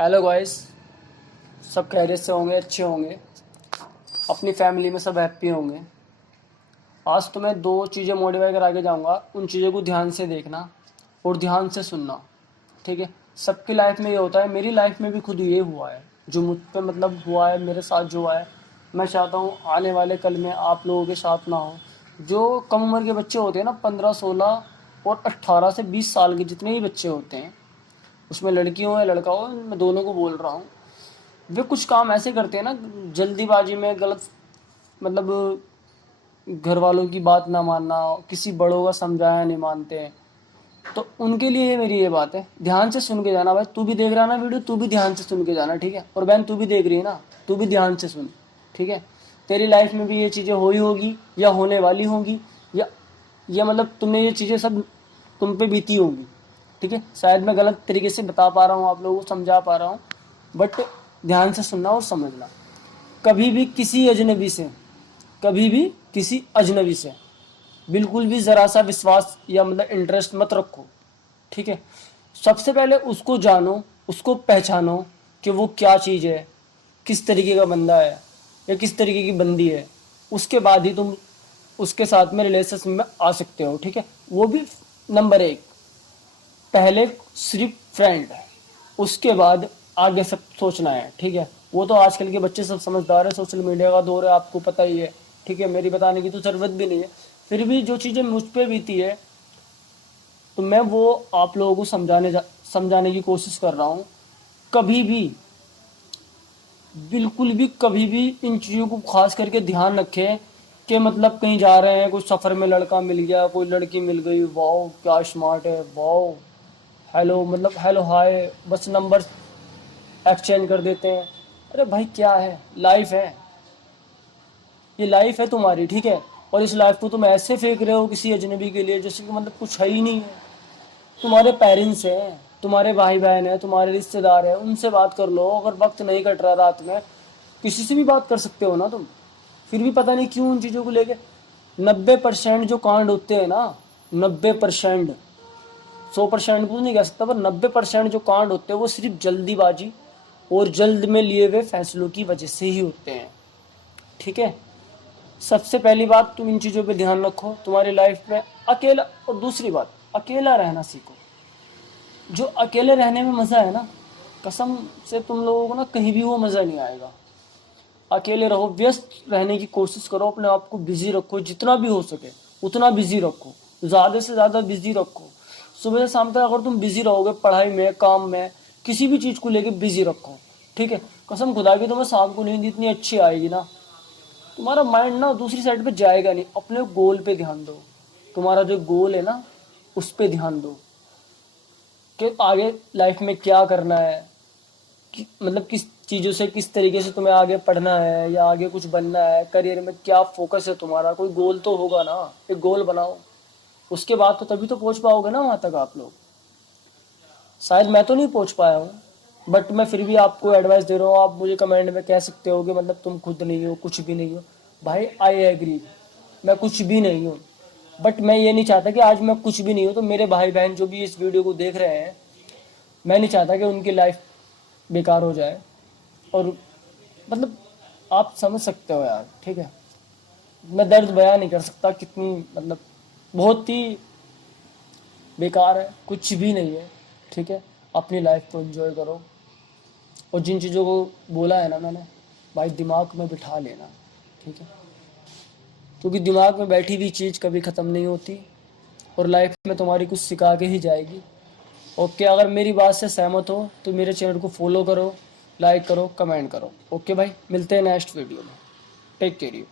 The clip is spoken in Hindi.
Hello guys. सब खैरियत से होंगे, अच्छे होंगे, अपनी फैमिली में सब हैप्पी होंगे। आज तो मैं दो चीज़ें मॉडिफाई करा के जाऊँगा, उन चीज़ों को ध्यान से देखना और ध्यान से सुनना। ठीक है। सबकी लाइफ में ये होता है, मेरी लाइफ में भी खुद ये हुआ है, जो मुझ पे मतलब हुआ है, मेरे साथ जो हुआ है। मैं चाहता हूँ आने वाले कल में आप लोगों के साथ ना हो। जो कम उम्र के बच्चे होते हैं ना, 15, 16 और 18 से 20 साल के जितने भी बच्चे होते हैं, उसमें लड़की हो या लड़का हो, मैं दोनों को बोल रहा हूँ। वे कुछ काम ऐसे करते हैं ना, जल्दीबाजी में गलत, मतलब घर वालों की बात ना मानना, किसी बड़ों का समझाया नहीं मानते हैं। तो उनके लिए मेरी ये बात है, ध्यान से सुन के जाना। भाई तू भी देख रहा ना वीडियो, तू भी ध्यान से सुन के जाना, ठीक है। और बहन तू भी देख रही है ना, तू भी ध्यान से सुन, ठीक है। तेरी लाइफ में भी ये चीज़ें हुई होगी या होने वाली होंगी, या मतलब तुमने ये चीज़ें सब तुम पे बीती होंगी, ठीक है। शायद मैं गलत तरीके से बता पा रहा हूँ, आप लोगों को समझा पा रहा हूँ, बट ध्यान से सुनना और समझना। कभी भी किसी अजनबी से, कभी भी किसी अजनबी से बिल्कुल भी ज़रा सा विश्वास या मतलब इंटरेस्ट मत रखो, ठीक है। सबसे पहले उसको जानो, उसको पहचानो कि वो क्या चीज़ है, किस तरीके का बंदा है या किस तरीके की बंदी है। उसके बाद ही तुम उसके साथ में रिलेशनशिप में आ सकते हो, ठीक है। वो भी नंबर एक, पहले सिर्फ फ्रेंड है, उसके बाद आगे सब सोचना है, ठीक है। वो तो आजकल के बच्चे सब समझदार है, सोशल मीडिया का दौर है, आपको पता ही है, ठीक है। मेरी बताने की तो ज़रूरत भी नहीं है। फिर भी जो चीज़ें मुझ पर बीती है, तो मैं वो आप लोगों को समझाने की कोशिश कर रहा हूँ। कभी भी, बिल्कुल भी कभी भी इन चीज़ों को खास करके ध्यान रखें कि मतलब कहीं जा रहे हैं, कोई सफ़र में लड़का मिल गया, कोई लड़की मिल गई, वाओ क्या स्मार्ट है, वाओ हेलो, मतलब हेलो हाय, बस नंबर एक्सचेंज कर देते हैं। अरे भाई क्या है, लाइफ है, ये लाइफ है तुम्हारी, ठीक है। और इस लाइफ को तुम ऐसे फेंक रहे हो किसी अजनबी के लिए जैसे कि मतलब कुछ है ही नहीं है। तुम्हारे पेरेंट्स हैं, तुम्हारे भाई बहन हैं, तुम्हारे रिश्तेदार हैं, उनसे बात कर लो। अगर वक्त नहीं कट रहा रात में, किसी से भी बात कर सकते हो ना तुम। फिर भी पता नहीं क्यों उन चीज़ों को लेके 90% जो कांड होते हैं ना, 90%, 100% कुछ नहीं कह सकता, पर 90% जो कांड होते हैं वो सिर्फ जल्दीबाजी और जल्द में लिए हुए फैसलों की वजह से ही होते हैं, ठीक है। सबसे पहली बात, तुम इन चीज़ों पे ध्यान रखो तुम्हारी लाइफ में। अकेला, और दूसरी बात, अकेला रहना सीखो। जो अकेले रहने में मज़ा है ना, कसम से तुम लोगों को ना कहीं भी वो मज़ा नहीं आएगा। अकेले रहो, व्यस्त रहने की कोशिश करो, अपने आप को बिजी रखो, जितना भी हो सके उतना बिजी रखो, ज़्यादा से ज़्यादा बिजी रखो। सुबह से शाम तक अगर तुम बिजी रहोगे, पढ़ाई में, काम में, किसी भी चीज़ को लेके बिजी रखो, ठीक है। कसम खुदा की तुम्हें शाम को नींद इतनी अच्छी आएगी ना, तुम्हारा माइंड ना दूसरी साइड पे जाएगा नहीं। अपने गोल पे ध्यान दो, तुम्हारा जो गोल है ना उस पे ध्यान दो कि आगे लाइफ में क्या करना है, मतलब किस चीज़ों से, किस तरीके से तुम्हें आगे पढ़ना है या आगे कुछ बनना है, करियर में क्या फोकस है तुम्हारा। कोई गोल तो होगा ना, एक गोल बनाओ, उसके बाद तो तभी तो पहुंच पाओगे ना वहां तक आप लोग। शायद मैं तो नहीं पहुंच पाया हूँ, बट मैं फिर भी आपको एडवाइस दे रहा हूँ। आप मुझे कमेंट में कह सकते हो कि मतलब तुम खुद नहीं हो, कुछ भी नहीं हो। भाई आई एग्री, मैं कुछ भी नहीं हूँ, बट मैं ये नहीं चाहता कि आज मैं कुछ भी नहीं हूँ तो मेरे भाई बहन जो भी इस वीडियो को देख रहे हैं, मैं नहीं चाहता कि उनकी लाइफ बेकार हो जाए। और मतलब आप समझ सकते हो यार, ठीक है। मैं दर्द बयां नहीं कर सकता कितनी, मतलब बहुत ही बेकार है, कुछ भी नहीं है, ठीक है। अपनी लाइफ को एंजॉय करो, और जिन चीज़ों को बोला है ना मैंने, भाई दिमाग में बिठा लेना, ठीक है। क्योंकि दिमाग में बैठी हुई चीज़ कभी ख़त्म नहीं होती और लाइफ में तुम्हारी कुछ सिखा के ही जाएगी। ओके, अगर मेरी बात से सहमत हो तो मेरे चैनल को फॉलो करो, लाइक करो, कमेंट करो। ओके भाई, मिलते हैं नेक्स्ट वीडियो में। Take care you.